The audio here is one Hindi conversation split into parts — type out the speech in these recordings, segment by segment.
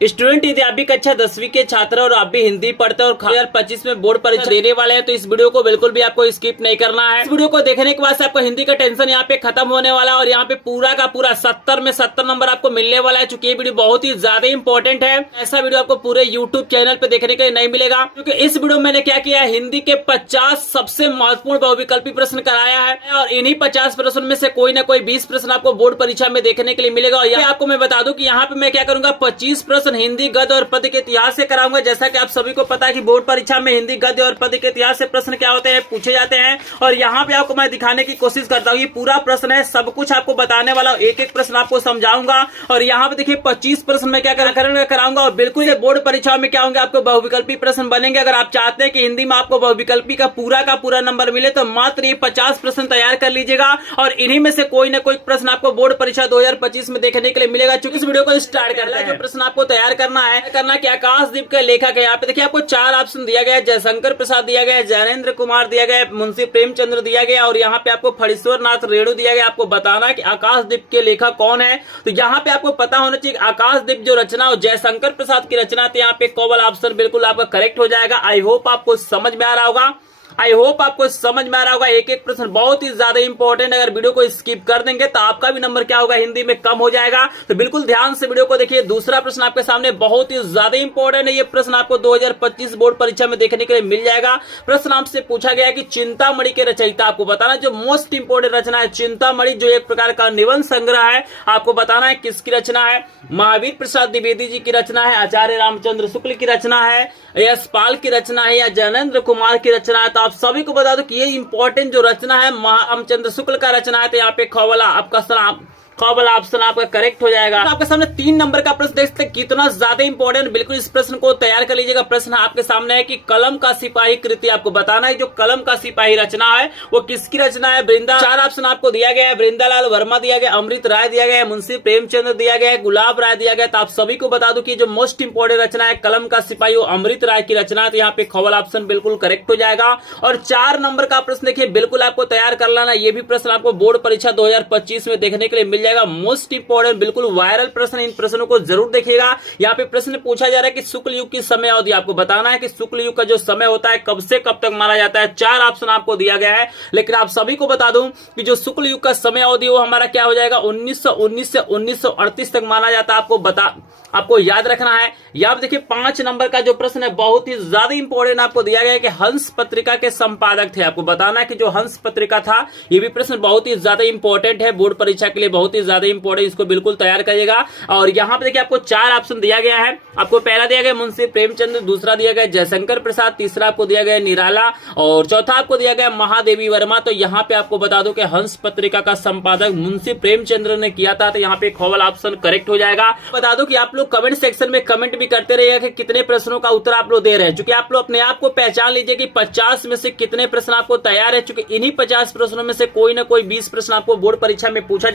स्टूडेंट यदि आप भी कक्षा 10वीं के छात्र और आप भी हिंदी पढ़ते हैं और 2025 में बोर्ड परीक्षा देने वाले हैं तो इस वीडियो को बिल्कुल भी आपको स्किप नहीं करना है। इस वीडियो को देखने के बाद से आपको हिंदी का टेंशन यहाँ पे खत्म होने वाला है और यहाँ पे पूरा का पूरा 70 में 70 नंबर आपको मिलने वाला है। चूंकि ये वीडियो बहुत ही ज्यादा इंपॉर्टेंट है, ऐसा वीडियो आपको पूरे यूट्यूब चैनल पे देखने के लिए नहीं मिलेगा। क्योंकि इस वीडियो में मैंने क्या किया है, हिंदी के 50 सबसे महत्वपूर्ण बहुविकल्पी प्रश्न कराया है और इन्हीं 50 प्रश्न में से कोई ना कोई 20 प्रश्न आपको बोर्ड परीक्षा में देखने के लिए मिलेगा। और यहाँ आपको मैं बता दूं कि यहाँ पे मैं क्या करूंगा, 25 प्रश्न हिंदी गद्य और पद्य के इतिहास से कराऊंगा। जैसा कि आप सभी को पता है कि बोर्ड परीक्षा में हिंदी गद्य और पद्य के इतिहास से प्रश्न क्या होते हैं, पूछे जाते हैं। और यहाँ पे आपको मैं दिखाने की कोशिश करता हूँ, ये पूरा प्रश्न है, सब कुछ आपको बताने वाला हूँ, एक एक प्रश्न आपको समझाऊंगा। और यहाँ पे देखिए 25 प्रश्न में क्या कराऊंगा और बिल्कुल ये बोर्ड परीक्षा में क्या होंगे, आपको बहुविकल्पी प्रश्न बनेंगे। अगर आप चाहते हैं कि हिंदी में आपको बहुविकल्पी का पूरा नंबर मिले तो मात्र ये 50 प्रश्न तैयार कर लीजिएगा और इन्हीं में से कोई ना कोई प्रश्न आपको बोर्ड परीक्षा 2025 में देखने के लिए मिलेगा। चूंकि इस वीडियो को स्टार्ट करना है, जो प्रश्न आपको तैयार करना कि आकाशदीप के लेखक है। यहाँ पे देखिए आपको 4 ऑप्शन दिया गया है, जयशंकर प्रसाद दिया गया है, ज्ञानेंद्र कुमार दिया गया है, मुंशी प्रेमचंद्र दिया गया और यहाँ पे आपको फणीश्वर नाथ रेणु दिया गया। आपको बताना है कि आकाशदीप के लेखक कौन है। तो यहाँ पे आपको पता होना चाहिए आकाशदीप जो रचना और जयशंकर प्रसाद की रचना थी। यहाँ पे कौवल ऑप्शन बिल्कुल आपका करेक्ट हो जाएगा। आई होप आपको समझ में आ रहा होगा, एक एक प्रश्न बहुत ही ज्यादा इंपॉर्टेंट। अगर वीडियो को स्किप कर देंगे तो आपका भी नंबर क्या होगा, हिंदी में कम हो जाएगा। तो बिल्कुल ध्यान से वीडियो को देखिए। दूसरा प्रश्न आपके सामने बहुत ही ज्यादा इंपॉर्टेंट है, ये प्रश्न आपको 2025 बोर्ड परीक्षा में देखने के लिए मिल जाएगा। प्रश्न आपसे पूछा गया है कि चिंतामणि के रचयिता, आपको बताना जो मोस्ट इंपोर्टेंट रचना है चिंतामणि, जो एक प्रकार का निबंध संग्रह है, आपको बताना है किसकी रचना है। महावीर प्रसाद द्विवेदी जी की रचना है, आचार्य रामचंद्र शुक्ल की रचना है, यशपाल की रचना है या ज्ञानेंद्र कुमार की रचना है। तो आप सभी को बता दो कि ये इंपॉर्टेंट जो रचना है रामचंद्र शुक्ल का रचना है। तो यहाँ पे कौवल ऑप्शन आपका करेक्ट हो जाएगा। तो आपके सामने 3 नंबर का प्रश्न देख सकते हैं, कितना ज्यादा इंपॉर्टेंट। बिल्कुल इस प्रश्न को तैयार कर लीजिएगा। प्रश्न आपके सामने है कि कलम का सिपाही कृति, आपको बताना है जो कलम का सिपाही रचना है वो किसकी रचना है। 4 ऑप्शन आपको दिया गया है, वृंदालाल वर्मा दिया गया, अमृत राय दिया गया, मुंशी प्रेमचंद्र दिया गया, गुलाब राय दिया गया। तो आप सभी को बता दो कि जो मोस्ट इंपोर्टेंट रचना है कलम का सिपाही वो अमृत राय की रचना है। तो यहाँ पे कौवल ऑप्शन बिल्कुल करेक्ट हो जाएगा। और 4 नंबर का प्रश्न देखिए, बिल्कुल आपको तैयार कर लेना। ये भी प्रश्न आपको बोर्ड परीक्षा 2025 में देखने के लिए मिल जाएगा। मोस्ट इंपोर्टेंट, बिल्कुल वायरल प्रश्न, इन प्रश्नों को जरूर देखिएगा। यहाँ पे प्रश्न पूछा जा रहा है कि शुक्ल युग की समय अवधि, आपको बताना है कि शुक्ल युग का जो समय होता है कब से कब तक माना जाता है। 4 ऑप्शन आपको दिया गया है, लेकिन आप सभी को बता दूं कि जो शुक्ल युग का समय अवधि वो हमारा क्या हो जाएगा, 1919 से 1938 तक माना जाता है। आपको याद रखना है। यहाँ देखिए 5 नंबर का जो प्रश्न है बहुत ही ज्यादा इंपॉर्टेंट आपको दिया गया है कि हंस पत्रिका के संपादक थे। आपको बताना है कि जो हंस पत्रिका था, ये भी प्रश्न बहुत ही ज्यादा इंपॉर्टेंट है, बोर्ड परीक्षा के लिए बहुत ही ज्यादा इंपॉर्टेंट, इसको बिल्कुल तैयार करिएगा। और यहाँ पे देखिए आपको 4 ऑप्शन दिया गया है। आपको पहला दिया गया मुंशी प्रेमचंद्र, दूसरा दिया गया जयशंकर प्रसाद, तीसरा आपको दिया गया निराला और चौथा आपको दिया गया महादेवी वर्मा। तो यहाँ पे आपको बता दो कि हंस पत्रिका का संपादक मुंशी प्रेमचंद्र ने किया था। तो यहाँ पे कौवल ऑप्शन करेक्ट हो जाएगा। बता दो कि आप लोग कमेंट सेक्शन में कमेंट भी करते रहिएगा कि कितने प्रश्नों का उत्तर आप लोग दे रहे हैं। क्योंकि आप लोग अपने आप को पहचान लीजिए कि 50 में से कितने प्रश्न आपको तैयार है। क्योंकि इन्हीं 50 प्रश्नों में से कोई ना कोई 20 प्रश्न आपको बोर्ड परीक्षा में पूछा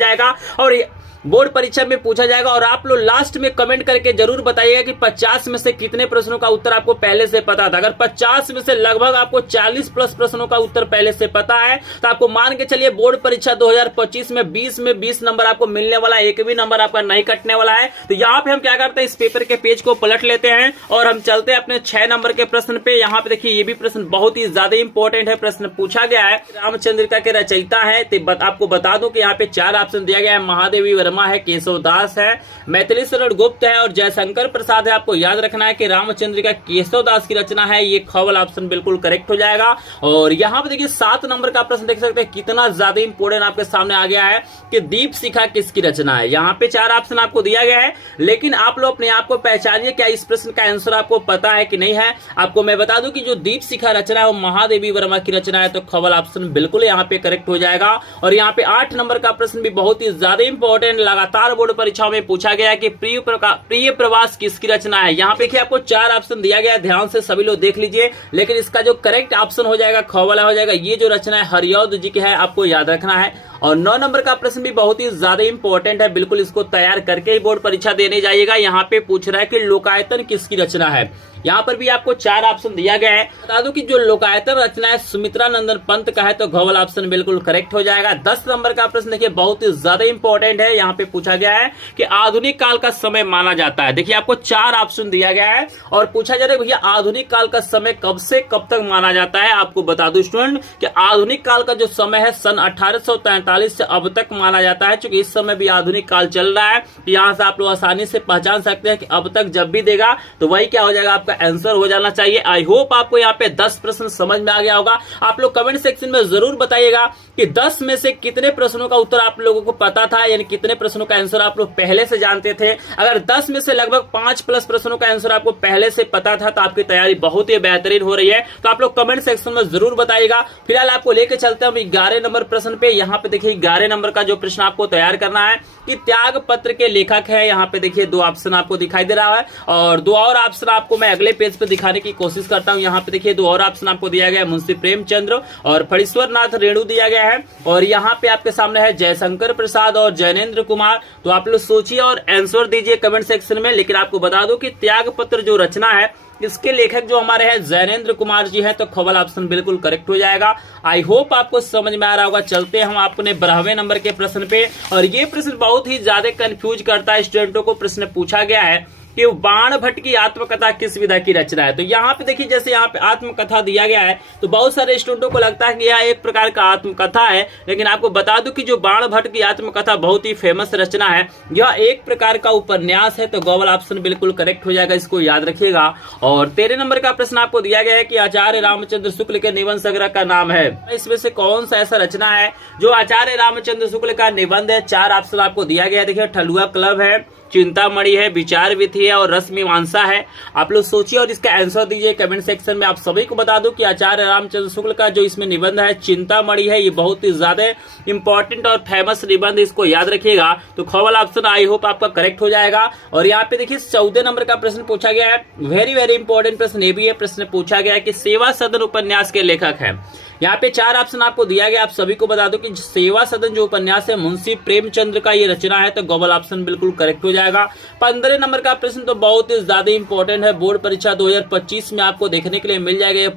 जाएगा और आप लोग लास्ट में कमेंट करके जरूर बताइएगा कि 50 में से कितने प्रश्नों का उत्तर आपको पहले से पता था। अगर 50 में से लगभग आपको 40 प्लस प्रश्नों का उत्तर पहले से पता है तो आपको मान के चलिए बोर्ड परीक्षा 2025 में 20 नंबर आपको मिलने वाला है, एक भी नंबर आपका नहीं कटने वाला है। तो यहाँ पे हम क्या करते हैं, इस पेपर के पेज को पलट लेते हैं और हम चलते हैं अपने 6 नंबर के प्रश्न पे। यहाँ पे देखिए ये भी प्रश्न बहुत ही ज्यादा इंपॉर्टेंट है। प्रश्न पूछा गया है रामचंद्रिका के रचयिता है। आपको बता दूं कि यहाँ पे 4 ऑप्शन दिया गया है, महादेवी वर्मा है, केशव दास है, मैथिली शरण गुप्त है और जयशंकर प्रसाद है। आपको याद रखना है कि रामचंद्रिका केशव दास की रचना है। ये कौवल ऑप्शन बिल्कुल करेक्ट हो जाएगा। और यहाँ पे देखिए 7 नंबर का प्रश्न देख सकते हैं, कितना ज्यादा इंपॉर्टेंट आपके सामने आ गया है कि दीप शिखा किसकी रचना है। यहाँ पे 4 ऑप्शन आपको दिया गया है, लेकिन आप लोग अपने आप को पहचानिए, क्या इस प्रश्न का आंसर आपको पता है कि नहीं है। आपको मैं बता दूं कि जो दीप शिखा रचना है वो महादेवी वर्मा की रचना है। तो कौवल ऑप्शन बिल्कुल यहाँ पे करेक्ट हो जाएगा। और यहाँ पे 8 नंबर का प्रश्न भी बहुत ही ज्यादा इंपॉर्टेंट, लगातार बोर्ड परीक्षाओं में पूछा गया है कि प्रिय प्रवास किसकी रचना है। यहाँ पे देखिए आपको 4 ऑप्शन दिया गया है, ध्यान से सभी लोग देख लीजिए। लेकिन इसका जो करेक्ट ऑप्शन हो जाएगा कौवल हो जाएगा। ये जो रचना है हरिऔध जी की है, आपको याद रखना है। और 9 नंबर का प्रश्न भी बहुत ही ज्यादा इंपॉर्टेंट है, बिल्कुल इसको तैयार करके ही बोर्ड परीक्षा देने जाइएगा। यहाँ पे पूछ रहा है कि लोकायतन किसकी रचना है। यहाँ पर भी आपको 4 ऑप्शन दिया गया है। बता दूं कि जो लोकायतन रचना है सुमित्रा नंदन पंत का है, तो घ वाला ऑप्शन बिल्कुल करेक्ट हो जाएगा। 10 नंबर का प्रश्न देखिए बहुत ही ज्यादा इंपॉर्टेंट है। यहाँ पे पूछा गया है कि आधुनिक काल का समय माना जाता है। देखिए आपको 4 ऑप्शन दिया गया है और पूछा जा रहा है भैया आधुनिक काल का समय कब से कब तक माना जाता है। आपको बता दूं स्टूडेंट कि आधुनिक काल का जो समय है सन 1843 से अब तक माना जाता है। चूंकि इस समय भी आधुनिक काल चल रहा है, यहाँ से आप लोग आसानी से पहचान सकते हैं कि अब तक जब भी देगा तो वही क्या हो जाएगा, आपका आंसर हो जाना चाहिए। आई होप आपको यहाँ पे 10 प्रश्न समझ में आ गया होगा। आप लोग कमेंट सेक्शन में जरूर बताइएगा कि 10 में से कितने प्रश्नों का उत्तर आप लोगों को पता था, यानी कितने प्रश्नों का आंसर आप लोग पहले से जानते थे। अगर 10 में से लगभग 5+ प्रश्नों का आंसर आपको पहले से पता था तो आपकी तैयारी बहुत ही बेहतरीन हो रही है। तो आप लोग कमेंट सेक्शन में जरूर बताइएगा। फिलहाल आपको लेके चलते हैं 11 नंबर प्रश्न पे। यहाँ पे देखिए 11 नंबर का जो प्रश्न आपको तैयार करना है कि त्याग पत्र के लेखक है। यहाँ पे देखिए 2 ऑप्शन आपको दिखाई दे रहा है और 2 और ऑप्शन आपको मैं अगले पेज पे दिखाने की कोशिश करता हूँ। यहाँ पे देखिए 2 और ऑप्शन आपको दिया गया है, मुंशी प्रेमचंद्र और फणीश्वर नाथ रेणु दिया गया है। और यहाँ पे आपके सामने है जयशंकर प्रसाद और जैनेन्द्र कुमार। तो आप लोग सोचिए और आंसर दीजिए कमेंट सेक्शन में। लेकिन आपको बता दो कि त्याग पत्र जो रचना है इसके लेखक जो हमारे हैं जैनेन्द्र कुमार जी हैं, तो खबर ऑप्शन बिल्कुल करेक्ट हो जाएगा। आई होप आपको समझ में आ रहा होगा। चलते हैं हम अपने 12वें नंबर के प्रश्न पे। और ये प्रश्न बहुत ही ज्यादा कंफ्यूज करता है स्टूडेंटों को। प्रश्न पूछा गया है कि बाण भट्ट की आत्मकथा किस विधा की रचना है। तो यहाँ पे देखिए जैसे यहाँ पे आत्मकथा दिया गया है तो बहुत सारे स्टूडेंटों को लगता है कि यह एक प्रकार का आत्मकथा है, लेकिन आपको बता दूं कि जो बाण भट्ट की आत्मकथा बहुत ही फेमस रचना है, यह एक प्रकार का उपन्यास है। तो ग वाला ऑप्शन बिल्कुल करेक्ट हो जाएगा, इसको याद रखिएगा। और 13 नंबर का प्रश्न आपको दिया गया है कि आचार्य रामचंद्र शुक्ल के निबंध संग्रह का नाम है। इसमें से कौन सा ऐसा रचना है जो आचार्य रामचंद्र शुक्ल का निबंध है। 4 ऑप्शन आपको दिया गया है। देखिए ठलुआ क्लब है, चिंतामणि है, विचार विधि है और रस मीमांसा है। आप लोग सोचिए और इसका आंसर दीजिए कमेंट सेक्शन में। आप सभी को बता दूं कि आचार्य रामचंद्र शुक्ल का जो इसमें निबंध है चिंतामणि है, ये बहुत ही ज्यादा इंपॉर्टेंट और फेमस निबंध, इसको याद रखिएगा। तो ख वाला ऑप्शन आई होप आपका करेक्ट हो जाएगा। और यहाँ पे देखिए 14 नंबर का प्रश्न पूछा गया है, वेरी वेरी इंपॉर्टेंट प्रश्न ये भी है। प्रश्न पूछा गया है कि सेवा सदन उपन्यास के लेखक है। यहाँ पे 4 ऑप्शन आपको दिया गया। आप सभी को बता दो कि सेवा सदन जो उपन्यास है मुंशी प्रेमचंद्र का ये रचना है। तो गॉबल ऑप्शन बिल्कुल करेक्ट हो जाएगा। 15 नंबर का प्रश्न तो बहुत ही ज्यादा इंपॉर्टेंट है। बोर्ड परीक्षा 2025 में आपको देखने के लिए मिल जाएगा ये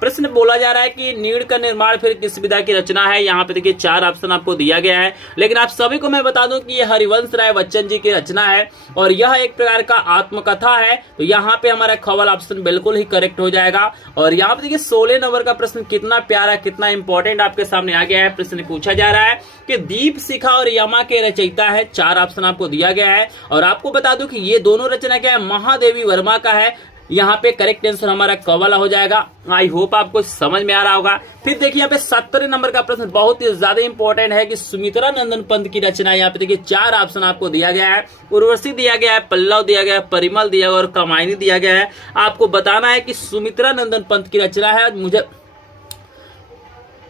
प्रश्न बोला जा रहा है कि नीड़ का निर्माण फिर किस विधा की रचना है। यहाँ पे देखिए 4 ऑप्शन आपको दिया गया है, लेकिन आप सभी को मैं बता दूं कि ये हरिवंश राय बच्चन जी की रचना है और यह एक प्रकार का आत्मकथा है। तो यहाँ पे हमारा खबर ऑप्शन बिल्कुल ही करेक्ट हो जाएगा। और यहाँ पे देखिए 16 नंबर का प्रश्न कितना प्यारा कितना इंपॉर्टेंट आपके सामने आ गया है। प्रश्न पूछा जा रहा है कि दीप शिखा और यमा के रचयिता है। 4 ऑप्शन आपको दिया गया है और आपको बता दूं कि ये दोनों रचना क्या है, महादेवी वर्मा का है। यहाँ पे करेक्ट आंसर हमारा क वाला हो जाएगा। आई होप आपको समझ में आ रहा होगा। फिर देखिए यहाँ पे 17 नंबर का प्रश्न बहुत ही ज्यादा इंपॉर्टेंट है कि सुमित्रा नंदन पंत की रचना है। यहाँ पे देखिए 4 ऑप्शन आपको दिया गया है, उर्वशी दिया गया है, पल्लव दिया गया है, परिमल दिया गया और कमायनी दिया गया है। आपको बताना है कि सुमित्रा नंदन पंत की रचना है। मुझे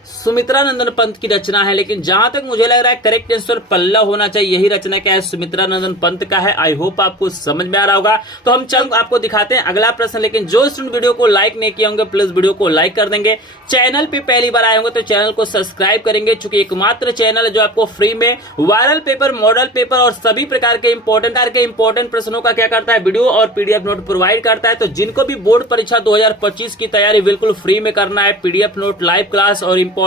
सुमित्रा नंदन पंत की रचना है, लेकिन जहां तक मुझे लग रहा है करेक्ट आंसर पल्लव होना चाहिए। यही रचना क्या है, सुमित्रा नंदन पंत का है। आई होप आपको समझ में आ रहा होगा। तो हम चल आपको दिखाते हैं अगला प्रश्न। लेकिन जो स्टूडेंट वीडियो को लाइक नहीं किए होंगे प्लीज वीडियो को लाइक कर देंगे। चैनल पे पहली बार आए होंगे तो चैनल को सब्सक्राइब करेंगे, चूंकि एकमात्र चैनल है जो आपको फ्री में वायरल पेपर, मॉडल पेपर और सभी प्रकार के इंपॉर्टेंट प्रश्नों का क्या करता है, वीडियो और पीडीएफ नोट प्रोवाइड करता है। तो जिनको भी बोर्ड परीक्षा 2025 की तैयारी बिल्कुल फ्री में करना है, पीडीएफ नोट, लाइव क्लास और इंपॉर्टेंट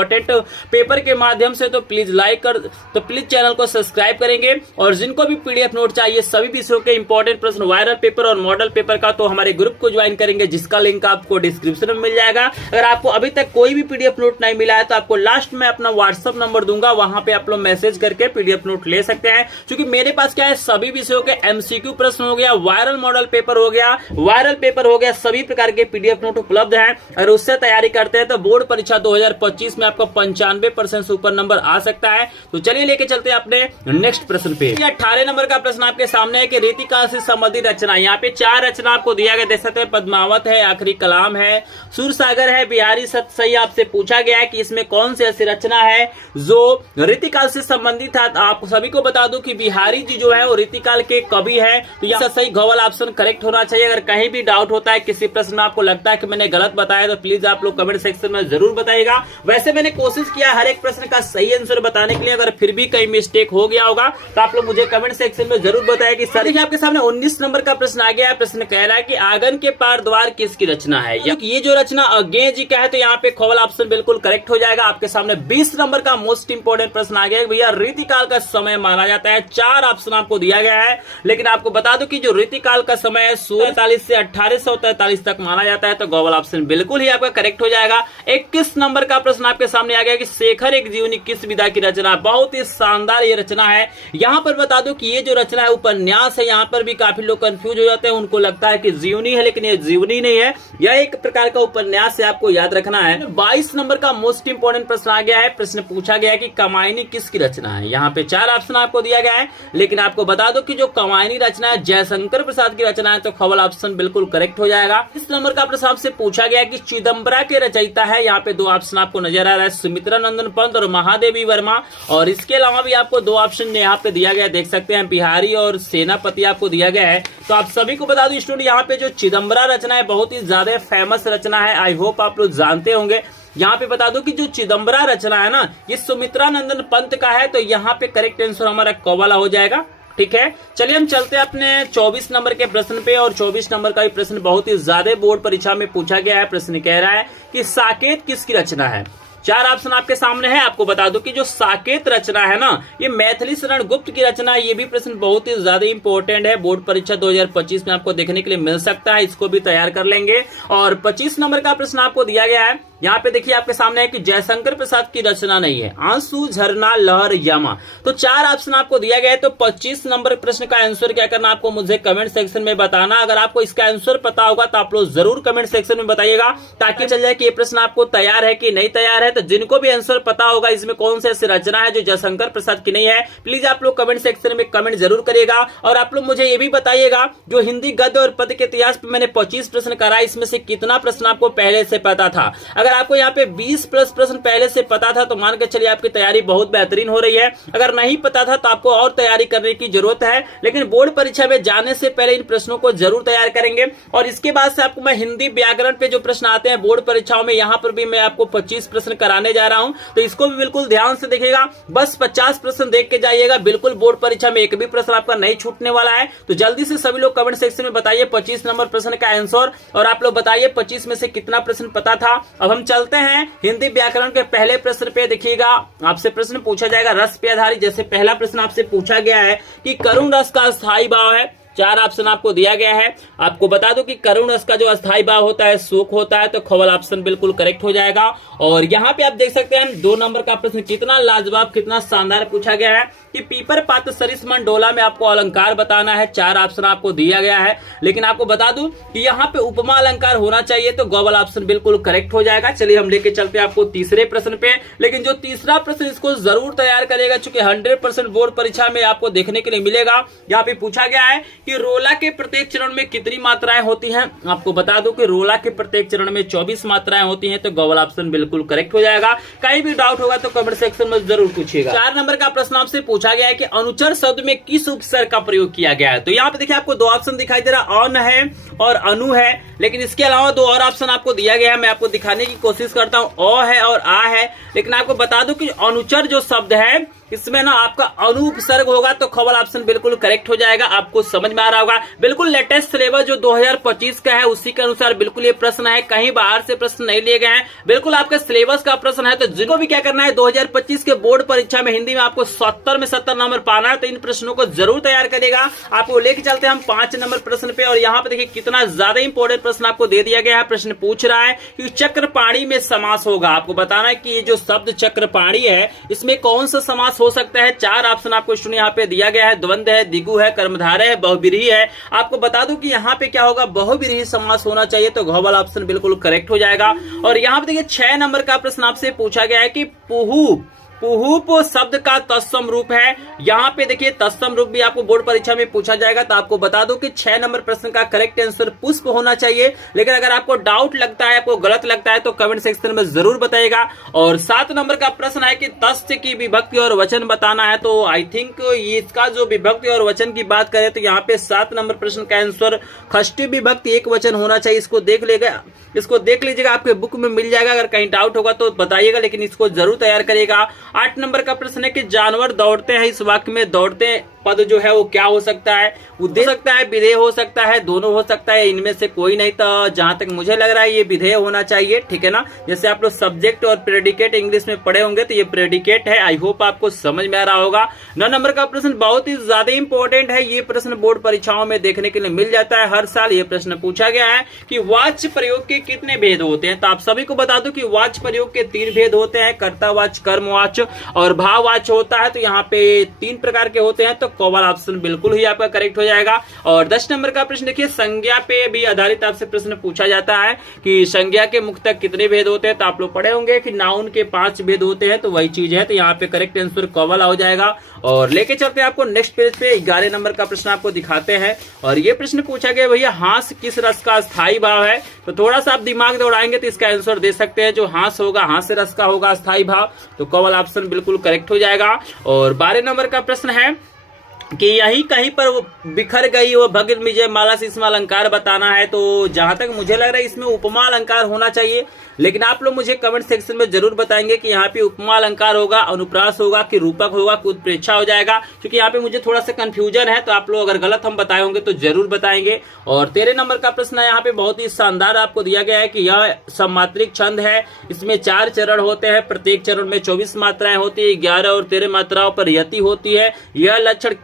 पेपर के माध्यम से, तो प्लीज चैनल को सब्सक्राइब करेंगे। और जिनको भी पीडीएफ नोट चाहिए सभी विषयों के इंपॉर्टेंट प्रश्न, वायरल पेपर और मॉडल पेपर का, तो हमारे ग्रुप को ज्वाइन करेंगे, जिसका लिंक आपको डिस्क्रिप्शन में मिल जाएगा। अगर आपको अभी तक कोई भी पीडीएफ नोट नहीं मिला है तो आपको लास्ट में अपना व्हाट्सएप नंबर दूंगा, वहां पे आप लोग मैसेज करके पीडीएफ नोट ले सकते हैं। क्योंकि मेरे पास क्या है, सभी विषयों के एमसीक्यू प्रश्न हो गया, वायरल मॉडल पेपर हो गया, सभी प्रकार के पीडीएफ नोट उपलब्ध हैं। अगर उससे तैयारी करते हैं तो बोर्ड परीक्षा 2025 में आपको 95% से ऊपर नंबर आ सकता है। तो चलिए लेके चलते हैं अपने नेक्स्ट प्रश्न पे। 18 नंबर का प्रश्न आपके सामने है कि रीतिकाल से संबंधित रचना। यहाँ पे 4 रचना आपको दिया गया, देख सकते हैं, पद्मावत है, आखिरी कलाम है, सूरसागर है, बिहारी सतसई। आपसे पूछा गया है कि इसमें कौन सी ऐसी रचना है जो रीतिकाल से संबंधित है। आप सभी को बता दूं कि बिहारी जी जो है वो रीतिकाल के कवि है। तो यहाँ सही घवल ऑप्शन करेक्ट होना चाहिए। अगर कहीं भी डाउट होता है, किसी प्रश्न में आपको लगता है कि मैंने गलत बताया, तो प्लीज आप लोग कमेंट सेक्शन में जरूर बताइएगा। वैसे वैसे मैंने कोशिश किया हर एक प्रश्न का सही आंसर बताने के लिए, अगर फिर भी कहीं मिस्टेक हो गया होगा तो आप लोग मुझे कमेंट सेक्शन में जरूर बताएं कि सर। देखिए आपके सामने 19 नंबर का प्रश्न आ गया है। प्रश्न कह रहा है कि आंगन के पार द्वार किसकी रचना है। ये जो रचना अज्ञेय जी का है, तो यहाँ पे खवल ऑप्शन बिल्कुल करेक्ट हो जाएगा। आपके सामने 20 नंबर का मोस्ट इंपोर्टेंट प्रश्न आ गया है, भैया रीतिकाल का समय माना जाता है। 4 ऑप्शन आपको दिया गया है, लेकिन आपको बता दो कि जो रीतिकाल का समय है 1643 से 1843 तक माना जाता है, तो गौवल ऑप्शन बिल्कुल ही आपका करेक्ट हो जाएगा। 21 नंबर का प्रश्न आपके सामने आ गया कि शेखर एक जीवनी किस विधा की रचना। बहुत ही शानदार ये रचना है। यहाँ पर बता दो कि ये जो रचना है उपन्यास है। यहाँ पर भी काफी लोग कंफ्यूज हो जाते हैं, उनको लगता है कि जीवनी है, लेकिन ये जीवनी नहीं है, यह एक प्रकार का उपन्यास है, आपको याद रखना है। 22 नंबर का मोस्ट इंपोर्टेंट प्रश्न आ गया है। प्रश्न पूछा गया है कि कामायनी किसकी रचना है। यहाँ पे 4 ऑप्शन आपको दिया गया है, लेकिन आपको बता दो कि जो कामायनी रचना है जयशंकर प्रसाद की रचना है, तो खवल ऑप्शन बिल्कुल करेक्ट हो जाएगा। इस नंबर का प्रश्न आपसे पूछा गया कि चिदम्बरा के रचयिता है। यहाँ पे 2 ऑप्शन आपको नजर आ रहा है, सुमित्रा नंदन पंत और महादेवी वर्मा। और इसके अलावा भी आपको 2 ऑप्शन यहाँ पे दिया गया, देख सकते हैं, बिहारी और सेनापति आपको दिया गया है। तो आप सभी को बता दूं स्टूडेंट, यहाँ पे जो चिदम्बरा रचना है बहुत ही ज्यादा फेमस रचना है। आई होप आप लोग जानते होंगे। यहाँ पे बता दो कि जो चिदम्बरा रचना है ना, ये सुमित्रा नंदन पंत का है, तो यहाँ पे करेक्ट आंसर हमारा कौवाला हो जाएगा। ठीक है, चलिए हम चलते हैं अपने 24 नंबर के प्रश्न पे। और 24 नंबर का भी प्रश्न बहुत ही ज्यादा बोर्ड परीक्षा में पूछा गया है। प्रश्न कह रहा है कि साकेत किसकी रचना है। 4 ऑप्शन आपके सामने है। आपको बता दो कि जो साकेत रचना है ना, ये मैथिली शरण गुप्त की रचना है। ये भी प्रश्न बहुत ही ज्यादा इंपॉर्टेंट है, बोर्ड परीक्षा 2025 में आपको देखने के लिए मिल सकता है, इसको भी तैयार कर लेंगे। और 25 नंबर का प्रश्न आपको दिया गया है। यहाँ पे देखिए आपके सामने है कि जयशंकर प्रसाद की रचना नहीं है, आंसू झरना लहर यमा। तो 4 ऑप्शन आपको दिया गया है। तो 25 नंबर प्रश्न का आंसर क्या करना, आपको मुझे कमेंट सेक्शन में बताना। अगर आपको इसका आंसर पता होगा तो आप लोग जरूर कमेंट सेक्शन में बताइएगा, ताकि चल जाए कि ये प्रश्न आपको तैयार है कि नहीं तैयार है। तो जिनको भी आंसर पता होगा इसमें कौन से ऐसी रचना है जो जयशंकर प्रसाद की नहीं है, प्लीज आप लोग कमेंट सेक्शन में कमेंट जरूर करिएगा। और आप लोग मुझे ये भी बताइएगा, जो हिंदी गद्य और पद्य के इतिहास पे मैंने 25 प्रश्न करा, इसमें से कितना प्रश्न आपको पहले से पता था। अगर आपको यहाँ पे 20 प्लस प्रश्न पहले से पता था, तो मान के चलिए आपकी तैयारी बहुत बेहतरीन हो रही है। अगर नहीं पता था तो आपको और तैयारी करने की जरूरत है, लेकिन बोर्ड परीक्षा में जाने से पहले इन प्रश्नों को जरूर तैयार करेंगे। और इसके बाद से आपको मैं हिंदी व्याकरण पे जो प्रश्न आते हैं बोर्ड परीक्षाओं में, यहाँ पर भी मैं आपको 25 प्रश्न कराने जा रहा हूं, तो इसको भी बिल्कुल ध्यान से देखिएगा। बस 50 प्रश्न देख के जाइएगा, बिल्कुल बोर्ड परीक्षा में एक भी प्रश्न आपका नहीं छूटने वाला है। तो जल्दी से सभी लोग कमेंट सेक्शन में बताइए 25 नंबर प्रश्न का आंसर, और आप लोग बताइए 25 में से कितना प्रश्न पता था। अब हम चलते हैं हिंदी व्याकरण के पहले प्रश्न पे। देखिएगा आपसे प्रश्न पूछा जाएगा रस पे आधारित। जैसे पहला प्रश्न आपसे पूछा गया है कि करुण रस का स्थायी भाव है। 4 ऑप्शन आपको दिया गया है। आपको बता दो कि करुण रस का जो अस्थायी भाव होता है शोक होता है, तो खवल ऑप्शन बिल्कुल करेक्ट हो जाएगा। और यहाँ पे आप देख सकते हैं 2 नंबर का प्रश्न कितना लाजवाब, कितना शानदार पूछा गया है कि पीपर पात्र सरिस मंडोला में आपको अलंकार बताना है। 4 ऑप्शन आपको दिया गया है, लेकिन आपको बता दूं कि यहाँ पे उपमा अलंकार होना चाहिए, तो गौवल ऑप्शन बिल्कुल करेक्ट हो जाएगा। चलिए हम लेके चलते हैं आपको तीसरे प्रश्न पे। लेकिन जो तीसरा प्रश्न, इसको जरूर तैयार करेगा, चूंकि 100% बोर्ड परीक्षा में आपको देखने के लिए मिलेगा। यहाँ पे पूछा गया है कि रोला के प्रत्येक चरण में कितनी मात्राएं होती हैं। आपको बता दो कि रोला के प्रत्येक चरण में 24 मात्राएं होती हैं, तो गौवल ऑप्शन बिल्कुल करेक्ट हो जाएगा। कहीं भी डाउट होगा तो कमेंट सेक्शन में जरूर पूछिएगा। 4 नंबर का प्रश्न आपसे पूछा गया है कि अनुचर शब्द में किस उपसर्ग का प्रयोग किया गया है। तो यहाँ पे देखिए आपको 2 ऑप्शन दिखाई दे रहा, अन है और अनु है, लेकिन इसके अलावा 2 और ऑप्शन आपको दिया गया है। मैं आपको दिखाने की कोशिश करता हूँ, अ है और आ है। लेकिन आपको बता दूं कि अनुचर जो शब्द है इसमें ना आपका अनुपसर्ग होगा, तो खवल ऑप्शन बिल्कुल करेक्ट हो जाएगा। आपको समझ में आ रहा होगा, बिल्कुल लेटेस्ट सिलेबस जो 2025 का है उसी के अनुसार बिल्कुल ये प्रश्न है, कहीं बाहर से प्रश्न नहीं लिए गए हैं, बिल्कुल आपके सिलेबस का प्रश्न है। तो जिनको भी क्या करना है 2025 के बोर्ड परीक्षा में हिंदी में आपको 70 में 70 नंबर पाना है, तो इन प्रश्नों को जरूर तैयार करेगा। आपको लेके चलते हैं हम 5 नंबर प्रश्न पे। और यहाँ पे देखिए कितना ज्यादा इंपॉर्टेंट प्रश्न आपको दे दिया गया है। प्रश्न पूछ रहा है कि चक्रपाणी में समास होगा। आपको बताना है कि ये जो शब्द चक्रपाणी है इसमें कौन सा समास हो सकता है। 4 ऑप्शन आपको स्टूडेंट यहाँ पे दिया गया है, द्वंद्व है, द्विगु है, कर्मधारय है, बहुव्रीहि है। आपको बता दूं कि यहाँ पे क्या होगा, बहुव्रीहि समास होना चाहिए, तो घोवल ऑप्शन बिल्कुल करेक्ट हो जाएगा। और यहाँ पे देखिए 6 नंबर का प्रश्न आपसे पूछा गया है कि पुहु पुहुप शब्द का तत्सम रूप है। यहाँ पे देखिए तत्सम रूप भी आपको बोर्ड परीक्षा में पूछा जाएगा, तो आपको बता दो कि 6 नंबर प्रश्न का करेक्ट आंसर पुष्प होना चाहिए। लेकिन अगर आपको डाउट लगता है, आपको गलत लगता है, तो कमेंट सेक्शन में जरूर बताइएगा। और 7 नंबर का प्रश्न है कि तस्य की विभक्ति और वचन बताना है। तो आई थिंक इसका जो विभक्ति और वचन की बात करें तो यहाँ पे 7 नंबर प्रश्न का आंसर षष्ठी विभक्ति एक वचन होना चाहिए। इसको देख लीजिएगा, आपके बुक में मिल जाएगा। अगर कहीं डाउट होगा तो बताइएगा, लेकिन इसको जरूर तैयार करिएगा। 8 नंबर का प्रश्न है कि जानवर दौड़ते हैं, इस वाक्य में दौड़ते पद जो है वो क्या हो सकता है? उद्देश्य हो सकता है, विधेय हो सकता है, दोनों हो सकता है, इनमें से कोई नहीं। तो जहां तक मुझे लग रहा है ये विधेय होना चाहिए, ठीक है ना। जैसे आप लोग सब्जेक्ट और प्रेडिकेट इंग्लिश में पढ़े होंगे तो ये प्रेडिकेट है। आई होप आपको समझ में आ रहा होगा। 9 नंबर का प्रश्न बहुत ही ज्यादा इंपॉर्टेंट है। ये प्रश्न बोर्ड परीक्षाओं में देखने के लिए मिल जाता है, हर साल ये प्रश्न पूछा गया है कि वाच्य प्रयोग के कितने भेद होते हैं। तो आप सभी को बता दो कि वाच्य प्रयोग के 3 भेद होते हैं, कर्तावाच्य, कर्मवाच्य और भाववाच्य होता है। तो यहाँ पे 3 प्रकार के होते हैं। तो कौवल ऑप्शन बिल्कुल ही आपका करेक्ट हो जाएगा। और 10 नंबर का प्रश्न देखिए, संज्ञा पे भी आधारित आपसे प्रश्न पूछा जाता है कि संज्ञा के मुख्यतः कितने भेद होते हैं। तो आप लोग पढ़े होंगे कि नाउन के 5 भेद होते हैं, तो वही चीज है। तो यहाँ पे करेक्ट आंसर कौवल हो जाएगा। और लेके चलते हैं आपको नेक्स्ट पेज पे, 11 नंबर का प्रश्न आपको दिखाते हैं। और ये प्रश्न पूछा गया भैया, हास किस रस का स्थायी भाव है? तो थोड़ा सा आप दिमाग दौड़ाएंगे तो इसका आंसर दे सकते हैं। जो हास होगा, हास रस का होगा स्थायी भाव, तो कौवल ऑप्शन बिल्कुल करेक्ट हो जाएगा। और 12 नंबर का प्रश्न है कि यही कहीं पर वो बिखर गई वो भगत विजय माला से इसमें अलंकार बताना है। तो जहां तक मुझे लग रहा है इसमें उपमा अलंकार होना चाहिए, लेकिन आप लोग मुझे कमेंट सेक्शन में जरूर बताएंगे कि यहाँ पे उपमा अलंकार होगा, अनुप्रास होगा कि रूपक होगा कि उत्प्रेक्षा हो जाएगा, क्योंकि यहाँ पे मुझे थोड़ा सा कंफ्यूजन है। तो आप लोग अगर गलत हम बताए होंगे तो जरूर बताएंगे। और 13 नंबर का प्रश्न है, यहाँ पे बहुत ही शानदार आपको दिया गया है कि यह सममात्रिक छंद है। इसमें 4 चरण होते हैं, प्रत्येक चरण में 24 मात्राएं होती है, 11 और 13 मात्राओं पर यति होती है। यह लक्षण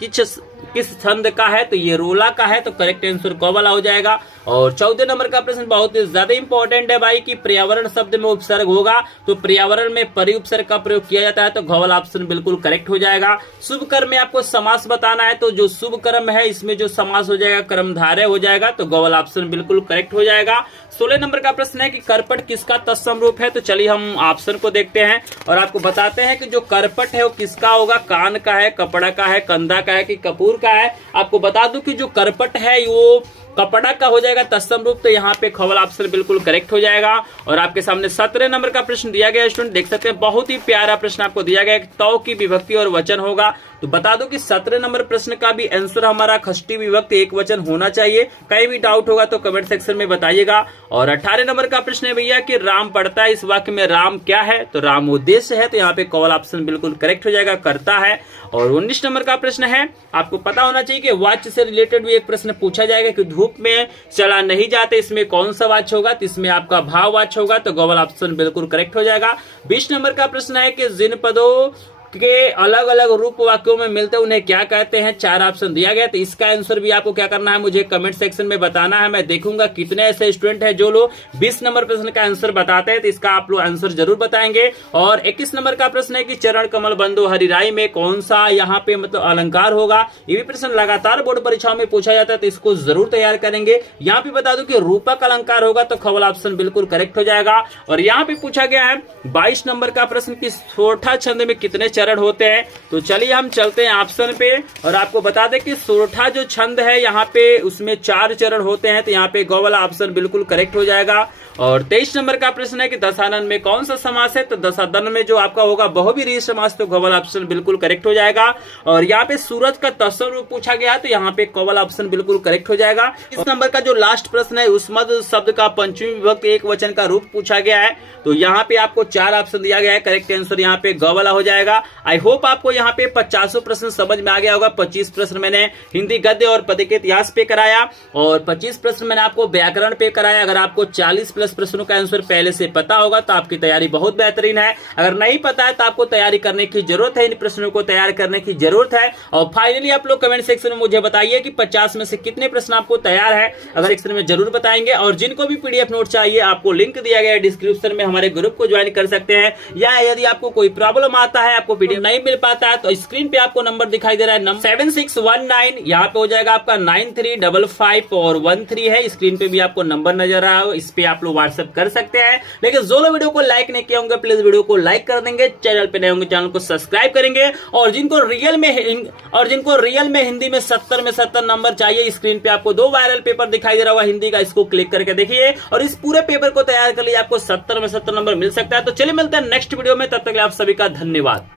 किस छंद का है? तो ये रोला का है। तो करेक्ट आंसर कौवल हो जाएगा। और 14 नंबर का प्रश्न बहुत ही ज्यादा इंपॉर्टेंट है भाई कि पर्यावरण शब्द में उपसर्ग होगा, तो पर्यावरण में परि उपसर्ग का प्रयोग किया जाता है। तो कौवल ऑप्शन बिल्कुल करेक्ट हो जाएगा। शुभ कर्म में आपको समास बताना है, तो जो शुभ कर्म है इसमें जो समास हो जाएगा कर्मधारय हो जाएगा। तो कौवल ऑप्शन बिल्कुल करेक्ट हो जाएगा। 16 नंबर का प्रश्न है कि करपट किसका तत्सम रूप है? तो चलिए हम ऑप्शन को देखते हैं और आपको बताते हैं कि जो करपट है वो किसका होगा, कान का है, कपड़ा का है, कंधा का है कि कपूर का है। आपको बता दूं कि जो करपट है वो कपड़ा का हो जाएगा तत्सम रूप। तो यहाँ पे कौवल ऑप्शन बिल्कुल करेक्ट हो जाएगा। और आपके सामने 17 नंबर का प्रश्न दिया गया, स्टूडेंट देख सकते हैं, बहुत ही प्यारा प्रश्न आपको दिया गया है, तौ की विभक्ति और वचन होगा। तो बता दो कि 17 नंबर प्रश्न का भी आंसर हमारा षष्ठी विभक्ति एक वचन होना चाहिए। कहीं भी डाउट होगा तो कमेंट सेक्शन में बताइएगा। और 18 नंबर का प्रश्न है भैया कि राम पढ़ता है, इस वाक्य में राम क्या है? तो राम उद्देश्य है। तो यहाँ पे कौवल ऑप्शन बिल्कुल करेक्ट हो जाएगा, करता है। और 19 नंबर का प्रश्न है, आपको पता होना चाहिए कि वाच्य से रिलेटेड भी एक प्रश्न पूछा जाएगा कि धूप में चला नहीं जाते, इसमें कौन सा वाच्य होगा? तो इसमें आपका भाव वाच्य होगा। तो कौवल ऑप्शन बिल्कुल करेक्ट हो जाएगा। 20 नंबर का प्रश्न है कि जिन पदों के अलग अलग रूप वाक्यों में मिलते हैं उन्हें क्या कहते हैं? 4 ऑप्शन दिया गया। तो इसका आंसर भी आपको क्या करना है, मुझे कमेंट सेक्शन में बताना है। मैं देखूंगा कितने ऐसे स्टूडेंट हैं जो लोग 20 नंबर प्रश्न का आंसर बताते हैं। तो इसका आप लोग आंसर जरूर बताएंगे। और 21 नंबर का प्रश्न है कि चरण कमल बंधु हरिराई में कौन सा यहाँ पे मतलब अलंकार होगा? ये भी प्रश्न लगातार बोर्ड परीक्षाओं में पूछा जाता है, तो इसको जरूर तैयार करेंगे। यहाँ पे बता दूं कि रूपक अलंकार होगा। तो कौवल ऑप्शन बिल्कुल करेक्ट हो जाएगा। और यहाँ पे पूछा गया है 22 नंबर का प्रश्न की सोरठा छंद में कितने चरण होते हैं? तो चलिए हम चलते हैं ऑप्शन पे और आपको बता दें कि सोरठा जो छंद है यहाँ पे उसमें 4 चरण होते हैं। तो यहाँ पे कौवल ऑप्शन बिल्कुल करेक्ट हो जाएगा। और 23 नंबर का प्रश्न है कि दशानन में कौन सा समास है? तो दशादन में जो आपका होगा बहुव्रीहि समास। तो कौवल ऑप्शन बिल्कुल करेक्ट हो जाएगा। और यहाँ पे सूरज का तत्सम रूप पूछा गया, तो यहाँ पे कौवल ऑप्शन बिल्कुल करेक्ट हो जाएगा। इस नंबर का जो लास्ट प्रश्न है, उस्मद शब्द का पंचमी विभक्ति एक वचन का रूप पूछा गया है। तो यहाँ पे आपको 4 ऑप्शन दिया गया है, करेक्ट आंसर यहाँ पे कौवल हो जाएगा। आई होप आपको यहाँ पे 50 प्रश्न समझ में आ गया होगा। 25 प्रश्न मैंने हिंदी गद्य और पद्य के इतिहास पे कराया और 25 प्रश्न मैंने आपको व्याकरण पे कराया। अगर आपको 40+ प्रश्नों का आंसर पहले से पता होगा तो आपकी तैयारी बहुत बेहतरीन है। अगर नहीं पता है तो आपको तैयारी करने की जरूरत है, इन प्रश्नों को तैयार करने की जरूरत है। और फाइनली आप लोग कमेंट सेक्शन में मुझे बताइए कि 50 में से कितने प्रश्न आपको तैयार है, अगर सेक्शन में जरूर बताएंगे। और जिनको भी PDF नोट चाहिए, आपको लिंक दिया गया है डिस्क्रिप्शन में, हमारे ग्रुप को ज्वाइन कर सकते हैं। या यदि आपको कोई प्रॉब्लम आता है, आपको पीडीएफ नहीं मिल पाता है तो स्क्रीन पे आपको नंबर दिखाई दे रहा है, नंबर 7619, यहाँ पे हो जाएगा आपका 9355 और 13 है। स्क्रीन पे भी आपको नंबर नजर आ रहा हो, इस पे आप लोग व्हाट्सएप कर सकते हैं। लेकिन जो लोग वीडियो को लाइक नहीं किए होंगे प्लीज वीडियो को लाइक कर देंगे, चैनल पे नए होंगे चैनल को सब्सक्राइब करेंगे। और जिनको रियल में हिंदी में 70 में 70 नंबर चाहिए, स्क्रीन पे आपको 2 वायरल पेपर दिखाई दे रहा होगा हिंदी का, इसको क्लिक करके देखिए और इस पूरे पेपर को तैयार कर लिए आपको 70 में 70 नंबर मिल सकता है। तो चलिए मिलते हैं नेक्स्ट वीडियो में, तब तक आप सभी का धन्यवाद।